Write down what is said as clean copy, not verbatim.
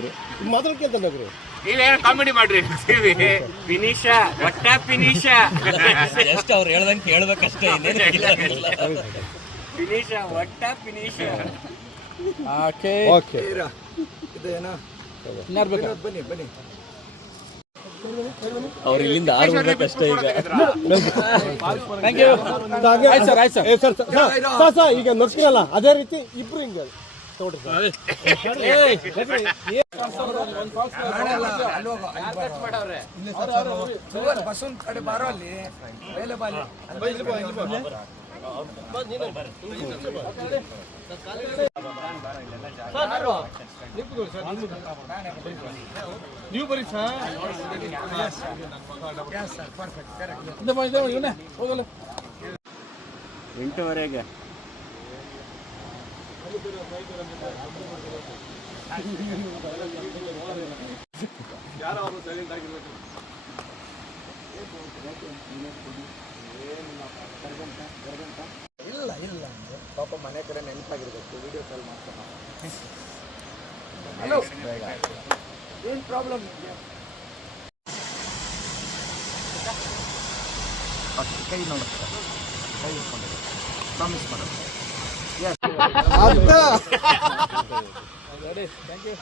ಗುರು ಮಾತ್ರ ಕೇಳ್ತಾನೆ ಗುರು. ನೀವೇನು ಕಾಮಿಡಿ ಮಾಡ್ರಿ ಫಿನಿಶ ಒಟ್ಟ ಫಿನಿಶ ಎಷ್ಟು ಅವ್ರು ಹೇಳ್ದಂಗೆ ಕೇಳ್ಬೇಕಷ್ಟೇ. ಫಿನಿಶ ಒಟ್ಟ ಫಿನಿಶ. ಓಕೆ ಓಕೆ ಇದೇನಾ ಬನ್ನಿ ಬನ್ನಿ. ಅವ್ರು ಇಲ್ಲಿಂದ ಆಡ್ಬೇಕಷ್ಟೇ ಈಗ. Thank you. ಸರ್ ಈಗ ನಡ್ತೀರಲ್ಲ ಅದೇ ರೀತಿ ಇಬ್ರು ಹಿಂಗೆ ನೋಡ್ರಿ ಬಸವನ್ ಕಡೆ ಬಾರೋ ಅಲ್ಲಿ ಮೇಲೆ ಬಾಲಿ ನೀವು ಬರೀ ಸರ್. 8:00ವರೆಗೆ ಇಲ್ಲ ಇಲ್ಲ ಪಾಪ ಮನೆ ಕಡೆ ನೆನಪಾಗಿರ್ಬೇಕು. ವಿಡಿಯೋ ಕಾಲ್ ಮಾಡ್ತಾನೆ. ಹಲೋ ಏನು ಪ್ರಾಬ್ಲಮ್ ಕೈ ನೋಡಿ ಕೈ ಇಟ್ಕೊಂಡಿದೆ ಪ್ರಾಮಿಸ್ ಮಾಡೋದು. Thank you.